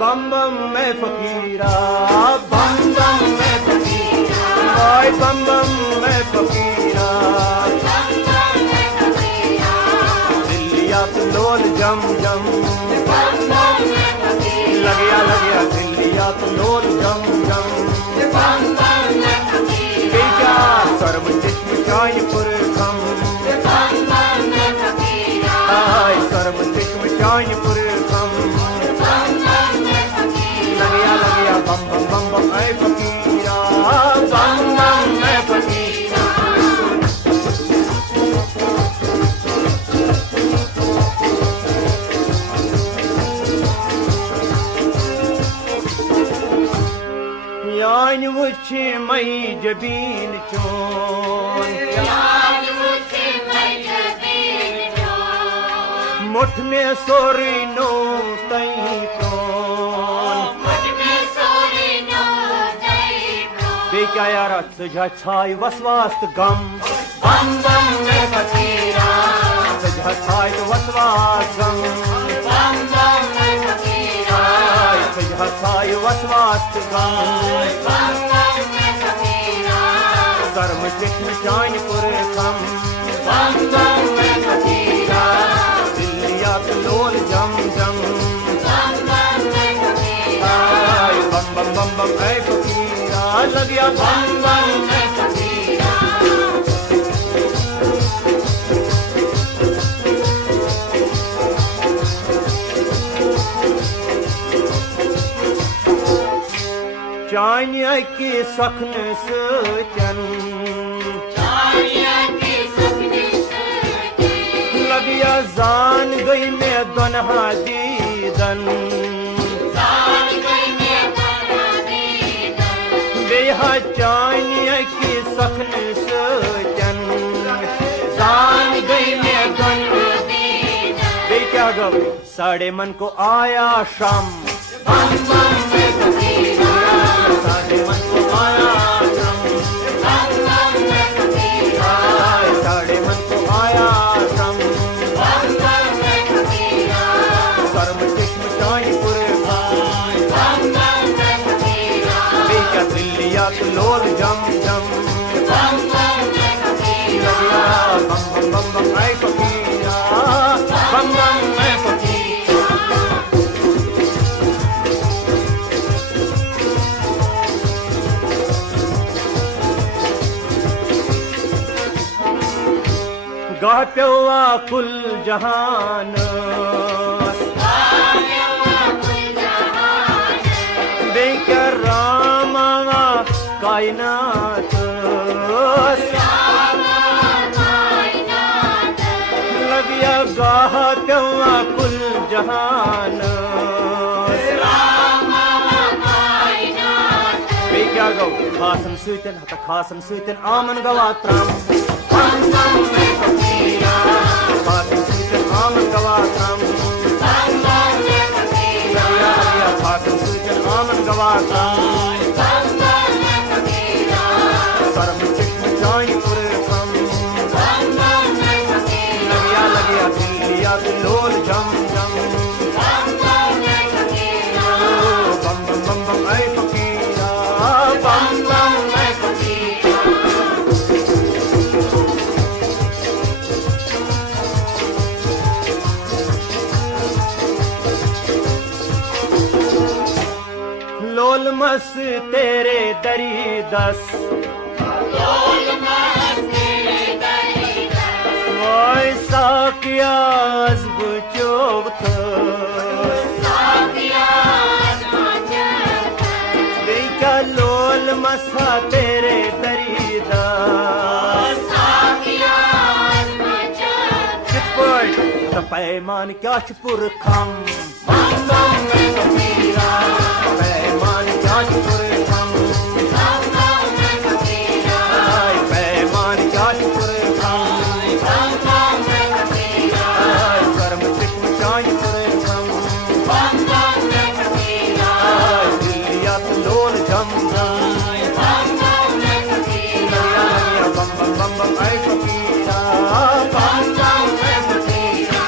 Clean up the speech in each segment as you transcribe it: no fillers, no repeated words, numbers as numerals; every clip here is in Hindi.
बम बम मैं फकीरा, बम बम मैं फकीरा, ओए बम बम मैं फकीरा, दिल्लिया तो लोल जम जम, लग गया दिल्लिया तो लोल जम जम, बेजा सर्व चश्म चायपुर खम, आय सर्व चश्म चायपुर खम, लग गया बम बम ऐ फकीरा, बम बम मैं फकीरा। यान वुछ मई जबीन चोन, मुठ में सोरी नो तई तोन, बेक्या यारा तुझा छाय वसवास्त गम, बम बम मैं फकीरा, तुझा छाय वसवास गम, बम बम मैं फकीरा, तुझा छाय वसवास्त गम, बम बम मैं फकीरा, कर्म चित्त चायपुर खम, बम बम मैं फकीरा, दिल्लिया तो लोल जम जम, बम बम मैं फकीरा, बम बम ऐ फकीरा, लग गया बम बम मैं फकीरा। चानिया की सखन सचन, लगिया जान गई मैं दोनहा दीदन, बेहा चानिया की सखन सचन, जान गई मैं दोनहा दीदन, बे क्या गव साढ़े मन को आया शाम, बम बम मैं फकीरा, साढ़े मन को आया शाम, बम बम मैं फकीरा, साढ़े मन को आया शाम, बम बम मैं फकीरा, कर्म चश्म चायपुर खान, बम बम मैं फकीरा, बेचा दिल्लिया तो लोल जम जम, बम बम मैं फकीरा, बम बम ऐ फकीरा, बम बम मैं फकीरा। गाह प्यवा कुल जहान, बेकर रामावा कायनात, लगिया गाह प्यवा कुल जहान, बे क्या गौ खासन सुतन हता खासन सुतन आमन गवा त्राम, बम बम मैं फकीरा, खासन सुतन आमन गवा त्राम, बम बम मैं फकीरा, खासन सुतन आमन गवा त्राम, बम बम मैं फकीरा, कर्म चित्त चायपुर खम, बम बम मैं फकीरा, लग गया दिल्लिया तो लोल जम जम, बम बम मैं फकीरा, बम बम ऐ फकीरा, बम बम मैं फकीरा। लोल मस तेरे दरी दस, वोय साकियाज बुचोगत, बेका लोल मसा तेरे दरी दस, चितपट पैमान क्या पुर खम, बम बम मैं फकीरा, पैमान क्या पुर खम, बम बम मैं फकीरा, पैमान क्या पुर खम, बम बम मैं फकीरा, कर्म चित्त चायपुर खम, बम बम मैं फकीरा, दिल्लिया तो लोल जम जम, बम बम मैं फकीरा, बम बम ऐ फकीरा, बम बम मैं फकीरा।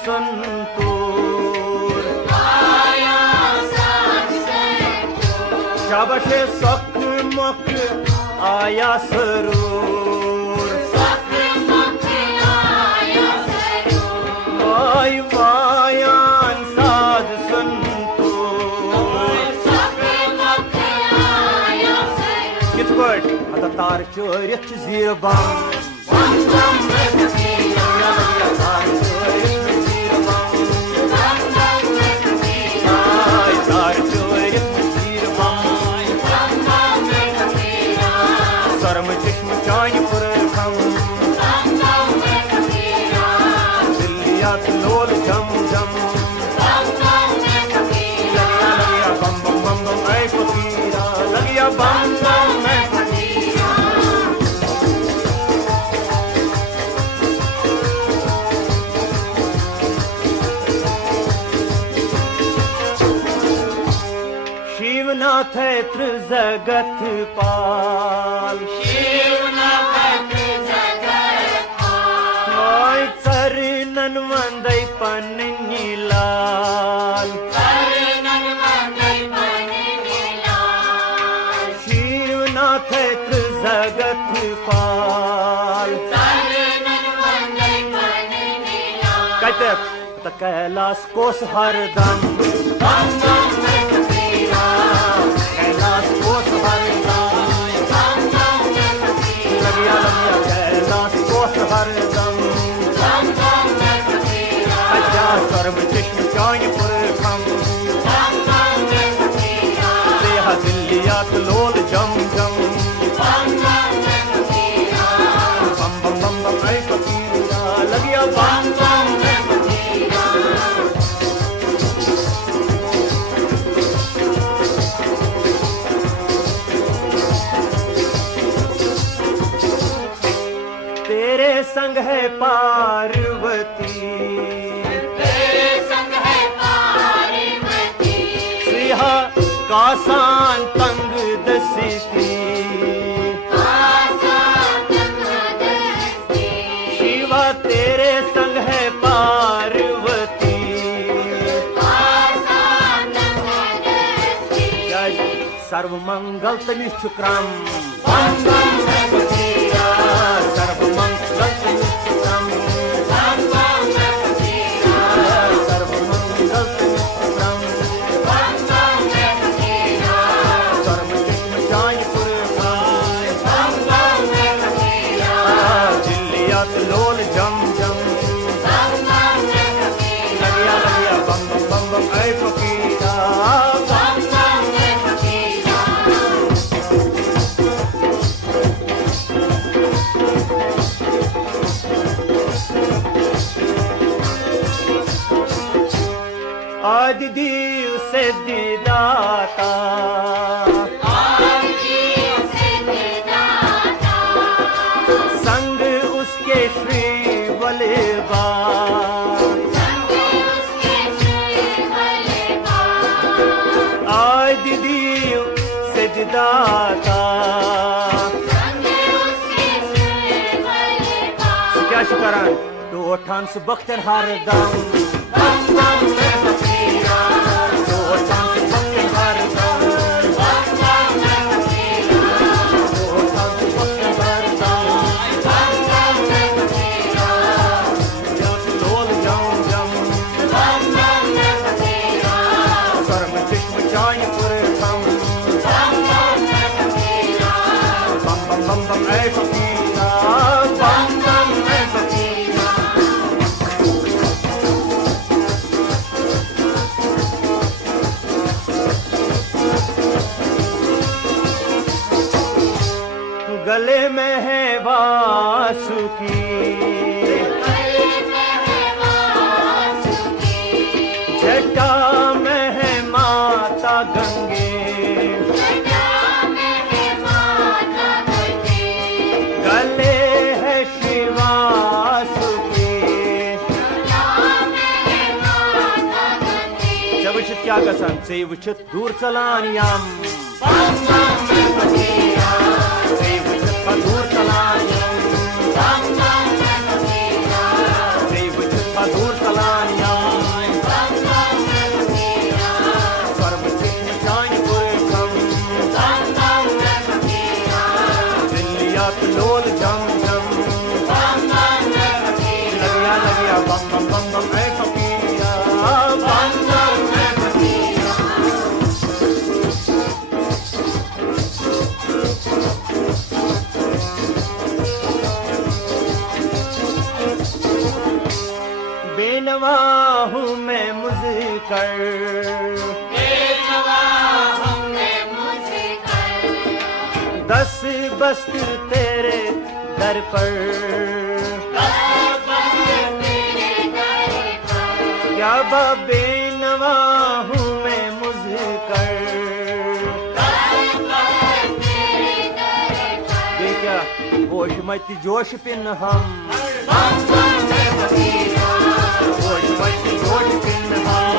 संतूर शाबाश सख मख आया सरूर वाय वायान साज संतूर कित पट आता तार चोरित जीर बम चाय पर खम दिल्लियात लोल जम जम लगिया बम बम बम बम ऐ फकीरा लगिया बम बम ऐ फकीरा शिवनाथ है त्रिजगत पाल चरणन वंदै पन्नी लाल शिवनाथ त्रिजगत पाल कहते कैलाश कोस हरदम कैलाश कोस हरदम लगिया लगिया कैलाश कोस हरदम सर्व चश्म चाय पर खम सेहा दिल्लियात लोल जम जम बम बम बम बम ऐ फकीरा लगिया बम बम ऐ फकीरा तेरे संग है पार्वती कासान तंग दसती शिवा तेरे संग है पार्वती सर्व मंगल तनिष्क्रम सर्व मंगल तनिष्क्रम सर्व मंगल लोल जम जम लगिया लगिया बम बम बम बम ऐ फकीरा बम बम ऐ फकीरा आदि दीव सिद्धिदाता दाता क्या शुक्रान तो ठान से बख्तर हर दम तो ठान से बख्तर हर दम तो ठान से बख्तर हर दम लोल जम जम कर्म चश्म चाय पर खम बम बम ऐ फकीरा बम बम ऐ फकीरा गले में है वासुकी जटा में है माता गंगे क्या गसन से वुचित दूर चलान यम से वुचित दूर चलान यम से वुचित दूर चलान बस बस तेरे दर पर, क्या बेनवा हूँ मैं मुझकर, क्या होश मत जोश पिन हम, होश मत जोश पिन हम।